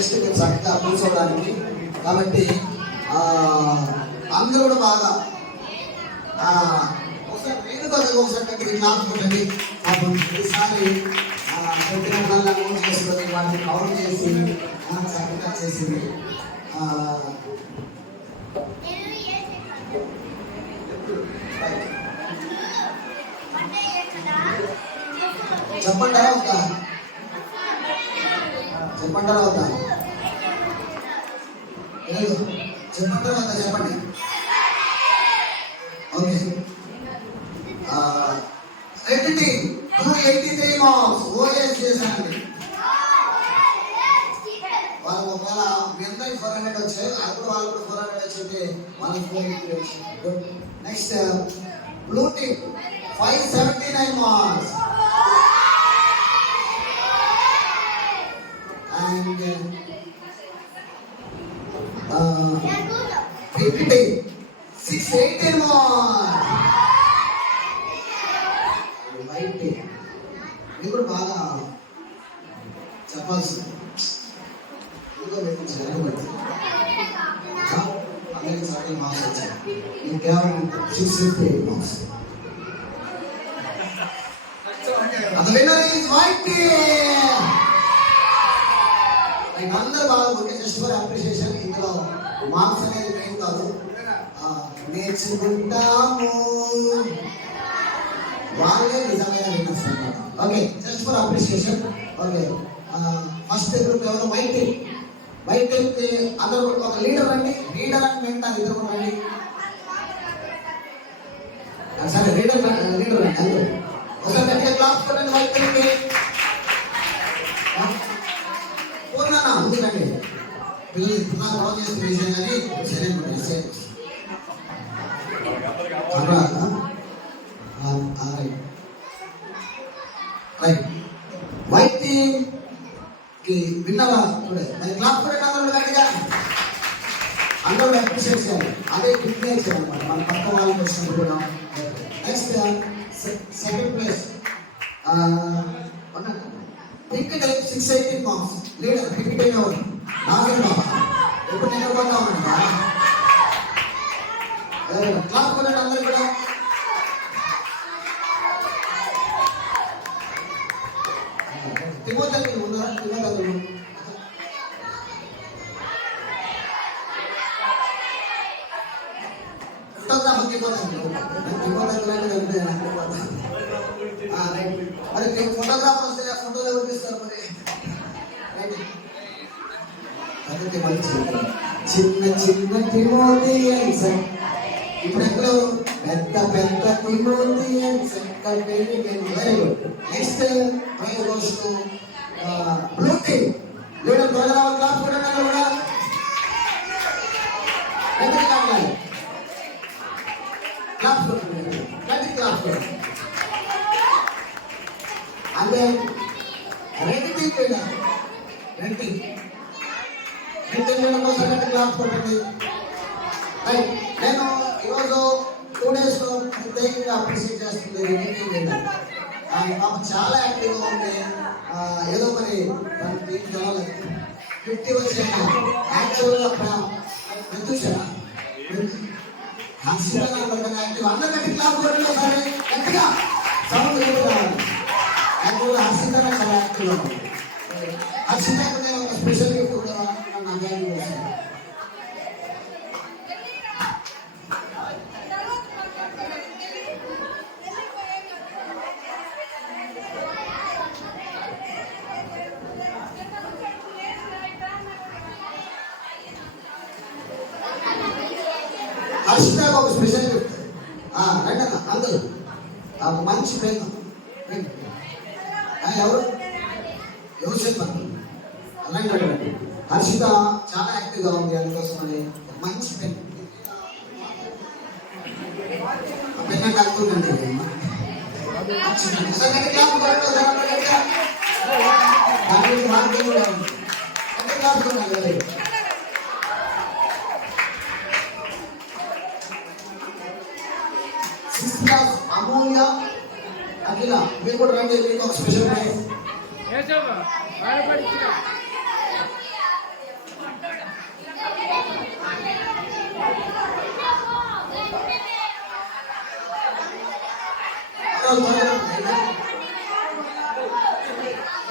Just మీరు చక్కగా కూర్చోవడానికి. కాబట్టి అందరూ కూడా బాగా ఒకసారి నేను కదా ఒకసారి జ్ఞాపకండి. ఈసారి పెట్టినప్పుడల్లా నోట్ చేసుకొని వాటిని కౌంట్ చేసి చక్కగా చేసింది. చెప్పంటారా వద్దా? చెప్పంటారా వద్దా? లేదు చెప్పంటారా వద్దా? చెప్పండి. ఓకే, 83 మార్క్స్ ఓఎస్ చేశానండి. వాళ్ళు ఒకవేళ మీ అందరికి 400 వచ్చాయి, అప్పుడు వాళ్ళు 400 వచ్చింటే వాళ్ళకి 480 వచ్చాయి. Good. Next blue team 579 marks. And PP 680 marks. White team ఇప్పుడు బాగా చెప్పాల్సింది అందరికి చాలా మార్క్స్ వచ్చాయి. ఈ కేవలం 658 marks. The winner is white team. అందరూ బాగా ఓకే. Just for appreciation. ఇందులో మార్క్స్ అనేది మెయిన్ కాదు, నేర్చుకుంటాము వాళ్ళే నిజమైన విన్నర్స్ అన్నమాట. Okay, just for appreciation. Okay, first group ఎవరు? White team. వైట్ టీమ్ కి అందరూ ఒక లీడర్ అండి, లీడర్ అండ్ మెంటర్ ఇద్దరు రండి. సరే, లీడర్ అండి అందరూ ఒకసారి గట్టిగా క్లాస్ కొట్టండి వైట్ టీమ్ కి. పూర్ణనా ఉందండి పిల్లలు పునాది బాగు చేసిన విషయం కానీ వైట్ టీమ్ కి విన్నరా చూడే క్లాస్ కూడా అందరూ గట్టిగా అందరూ అప్రిషియేట్ చేయాలి. అదే ఫిట్నెస్ చేయాలన్నమాట మన పక్క వాళ్ళకి వచ్చినప్పుడు కూడా. Next second place pink type 680 marks. Leader pink type ఎవరు? నాగర్ బాబా. ఎప్పుడు నేను పోతా ఉన్నాను క్లాస్ కూడా అందరూ కూడా. తిమోతలు ఉన్నారా? తిమోతలు ఫోటోగ్రాఫర్ మరి ఫోటోగ్రాఫర్ వస్తే ఫోటోలు ఎవరు తీస్తారు మరి? చిన్న చిన్న తిమోతియన్స్ ఇప్పుడు ఎక్కడ పెద్ద పెద్ద తిమోతియన్స్. Very good. Next goes to blue team. Leader త్వరగా క్లాస్ కూడా కూడా అంటే red team leader. Red team కోసం క్లాస్ కొట్టండి. నేను ఈరోజు 2 days లో ప్రత్యేకంగా అప్రిషియేట్ చేస్తుంది రెడ్ టీమ్ లీడర్. పాప చాలా యాక్టివ్గా ఉంది. ఏదో మరి టీం జనాలు 50 వచ్చాయి. యాక్చువల్గా చూసారా యాక్టివ్ అందరికీ క్లాస్ కొట్టండి. సరే గట్టిగా సౌండ్ రావాలి. యాక్చువల్గా హర్షిత చాలా యాక్టివ్గా ఉంది. హర్షితకు నేను ఒక స్పెషల్ గిఫ్ట్ కూడా నా బ్యాగ్ వస్తుంది. హర్షితకు ఒక స్పెషల్ గిఫ్ట్. రండి అన్న అందరూ మంచి పెన్. ఎవరు ఎవరు చెప్పండి. అలాంటి హర్షిత చాలా యాక్టివ్గా ఉంది, అందుకోసమని మంచి పెన్ పెన్ కలుగుతుందండి. అమూల్య అఖిల మీరు కూడా రండి. మీకు ఒక స్పెషల్ ప్రైజ్.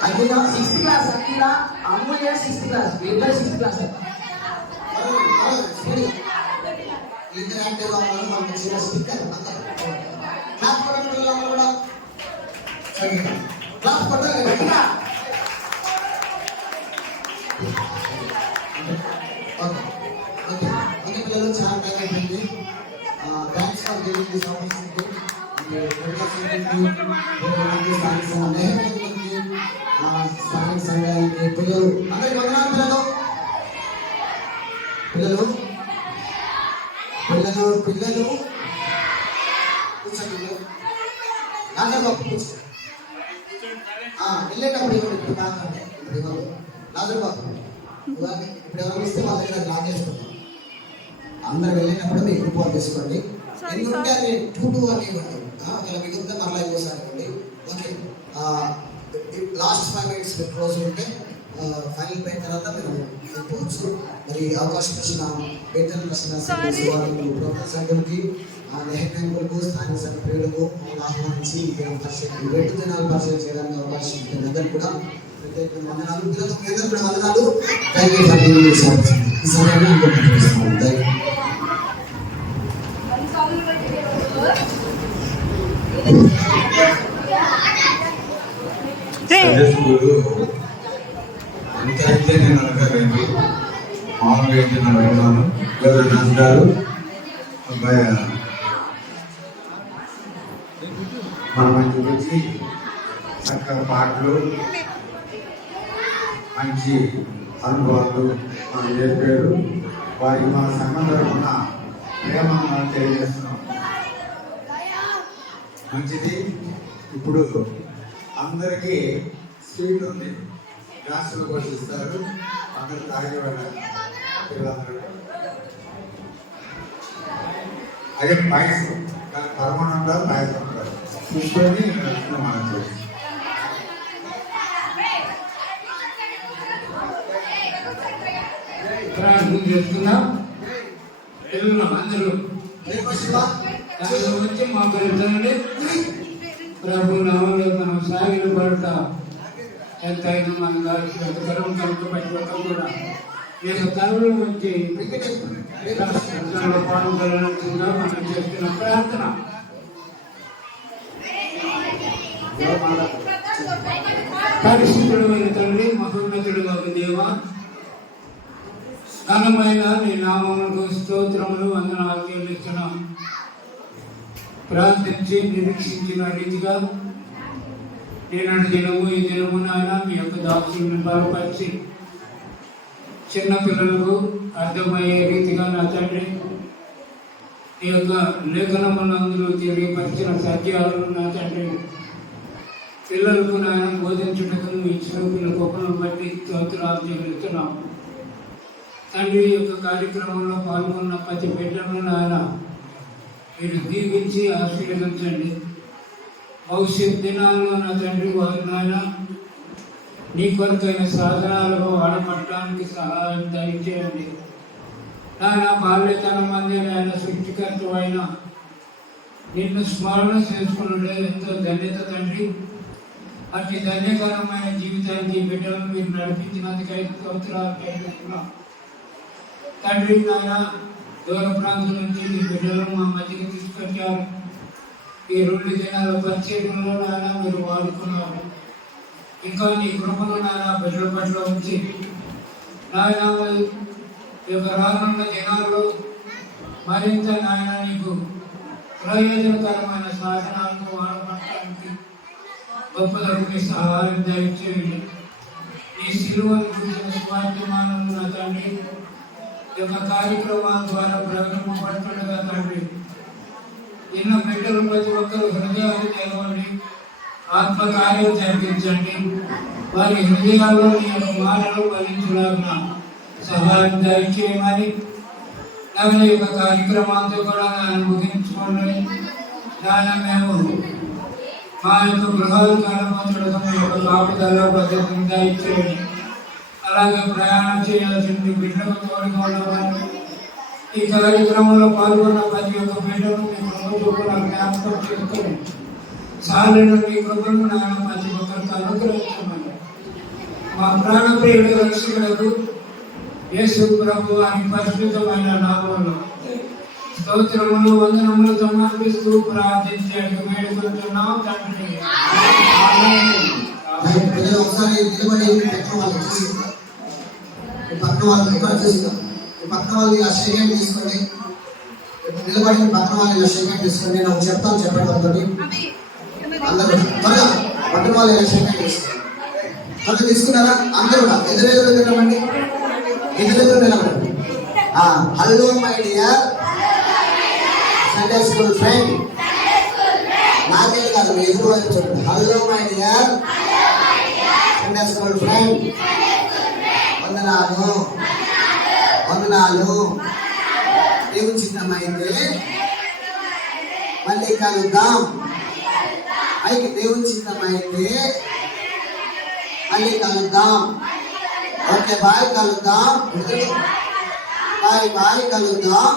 అఖిల 6th క్లాస్ అఖిల, అమూల్య 6th క్లాస్, ఇద్దరు 6th క్లాస్. ఇద్దరు యాక్టివ్గా ఉన్నారు. మనకి చిన్న స్టిక్కర్ క్లాస్ కొట్టండి పిల్లలు కూడా. క్లాస్ కొట్టాలి. ఓకే పిల్లలు చాలా టైం అయిపోయింది. Thanks for giving this opportunity. స్థానిక సంఘానికి పిల్లలు అందరికి వందనాలు. పిల్లలు పిల్లలు పిల్లలు పిల్లలు కూర్చోండి. నాగబాబు కూర్చో. వెళ్ళేటప్పుడు ఇప్పుడు కాకండి. ఇప్పుడు ఇవ్వరు నాగబాబు. ఇప్పుడు ఎవరు ఇస్తే వాళ్ళ దగ్గర లాగేసుకుంటాం. అందరు వెళ్ళేటప్పుడు మీ గ్రూప్ వాళ్ళు తీసుకోండి. ఎందుకంటే అది 2-2 అని ఇవ్వండి. ఒకవేళ మిగిలితే మరలా ఇవ్వసారి ఇవ్వండి. ఓకే, లాస్ట్ 5 minutes క్లోజ్ ఉంటే ఫైనల్ అయిన తర్వాత మీరు వెళ్ళిపోవచ్చు. మరి అవకాశం ఇచ్చిన వేతన ప్రొఫెసర్ సంఘానికి, నెహ్మెంకులకు, స్థానిక సంఘ ప్రియులకు ఆహ్వానించి రెండు దినాలు పరిచయం చేయడానికి అవకాశం ఉంటుంది. అందరూ కూడా ప్రత్యేక వందనాలు. పిల్లలకు మీ అందరూ కూడా వందనాలు. ఎంత అయితే నేను అనగారండి, మామూలుగా అయితే నేను అనుకున్నాను. ఎవరు నచ్చుతారు అబ్బాయి మన మంచి గురించి చక్కగా పాటలు, మంచి అనుభవాలు మనం చెప్పారు. వారికి మన సంబంధం ఉన్న ప్రేమను మనం తెలియజేస్తున్నాం. మంచిది. ఇప్పుడు అందరికీ స్వీట్ ఉంది, గ్లాసులో పోషిస్తారు. అందరూ తాగేవాళ్ళు పిల్లలందరూ. అదే పాయసం, దానికి పరమాణం ఉంటారు, పాయసం ఉంటారు. చూసుకొని మనం చేస్తాం. చేస్తున్నాం. పిల్లలు అందరూ వచ్చి మాట్లాడుతానండి. ప్రభు నామంలో మనం సాగిన పడతా ఎంతైనా మన కరువు ప్రతి ఒక్కరు కూడా నేను కరువుల నుంచి పాల్గొనాల్సిందిగా మనం చేస్తున్న ప్రార్థన. పరిశుద్ధుడు అయిన తండ్రి, మహోన్నతుడు ఒక దేవ, ఘనమైన నీ నామములకు స్తోత్రములు, వందనాలు చెల్లిస్తున్నాం. ప్రార్థించి నిరీక్షించిన రీతిగా నేనాటి దినము ఈ దినము నాయన మీ యొక్క దాసులను బలపరిచి చిన్నపిల్లలకు అర్థమయ్యే రీతిగా నా తండ్రి ఈ యొక్క లేఖనములందులో తెలియపరిచిన సత్యాలను నా తండ్రి పిల్లలకు నాయన బోధించుటకు ఇచ్చిన పిల్లల గొప్పను బట్టి స్తోత్రాలు చెల్లిస్తున్నాం. తండ్రి యొక్క కార్యక్రమంలో పాల్గొన్న ప్రతి బిడ్డను నాయన మీరు దీవించి ఆశీర్వదించండి. భవిష్యత్ దినాల్లో నా తండ్రి వారి నాయన నీ కొరకైన సాధనాలను వాడబట్టడానికి సహాయం దయచేయండి. నాయన బాల్యతనం అందే నాయన సృష్టికర్త అయిన నిన్ను స్మరణ చేసుకున్నట్లే ఎంతో ధన్యత తండ్రి. అతి ధన్యకరమైన జీవితానికి బిడ్డలను మీరు నడిపించినందుకై స్తోత్రాలు చెల్లిస్తున్నాం. తండ్రి నాయన దూర ప్రాంతం నుంచి మీ బిడ్డలను మా మధ్యకి తీసుకొచ్చారు. ఈ 2 దినాల పరిచయంలో నాయన మీరు వాడుకున్నారు. ఇంకా నీ కృపను నాయన బిడ్డల పట్ల ఉంచి నాయన రానున్న దినాల్లో మరింత నాయన నీకు ప్రయోజనకరమైన సాధనాలను వాడబట్టడానికి గొప్పలకు సహాయం దయచేయండి. నీ సిలువను చూసిన స్వార్థమానం నా తండ్రి యొక్క కార్యక్రమాల ద్వారా ప్రకటింపబడుతుండగా తండ్రి ఎన్నో బిడ్డలు ప్రతి ఒక్కరు హృదయాలు తెరవండి, ఆత్మకార్యం జరిపించండి. వారి హృదయాల్లో నీ యొక్క మాటలు ఫలించలాగిన సహాయం దయచేయమని నవల యొక్క కార్యక్రమాలతో కూడా నేను ముగించుకోండి. దాని మేము మా యొక్క గృహాలు కాలపరచడం మీ యొక్క కాపుదల పద్ధతిని దయచేయండి. అలాగే ప్రయాణం చేయాల్సింది బిడ్డకు తోడుగా ఉండవాలి. ఈ కార్యక్రమంలో పాల్గొన్న ప్రతి ఒక్క బిడ్డను మీ ప్రభుత్వం జ్ఞాపకం చేసుకొని సాలిన మీ కృపను నాన్న ప్రతి ఒక్కరికి అనుగ్రహించమని మా ప్రాణప్రియుడు రక్షకులకు యేసు ప్రభు అని పరిశుద్ధమైన నామములో స్తోత్రములు వందనములు సమర్పిస్తూ ప్రార్థించి వేడుకుంటున్నాం తండ్రి. ఆమేన్. పిల్లలు ఒకసారి నిలబడి పక్కన వాళ్ళు చూసిస్తాం, పక్కన వాళ్ళు ఇక్కడ చూస్తాం, పక్కన వాళ్ళు ఇలా షేక్ తీసుకోండి, నిలబడి పక్కన వాళ్ళు ఇలా షేక్ తీసుకోండి. నేను ఒక చెప్తాను, చెప్పండి అందరినీ. అందరూ త్వరగా పక్కన వాళ్ళు ఇలా షేక్ తీసుకోండి. త్వరగా తీసుకున్నారా? అందరూ కూడా ఎదురెదురు నిలబడండి, ఎదురెదురు నిలబడండి. Hello my dear Sunday school friend. నాకే కాదు, మీ ఎదురు వైపు చెప్పండి. Hello my dear Sunday school friend. వందనాలు వందనాలు. దేవుని చిత్తమైతే మళ్ళీ కలుద్దాం. అయితే దేవుని చిత్తమైతే మళ్ళీ కలుద్దాం. ఓకే, బాయ్, కలుద్దాం. బాయ్ బాయ్, కలుద్దాం.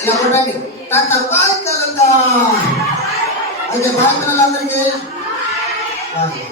ఇలా కొట్టండి, టాటా, బాయ్, కలుద్దాం. ఓకే, బాయ్ పిల్లలందరికీ. బాయ్.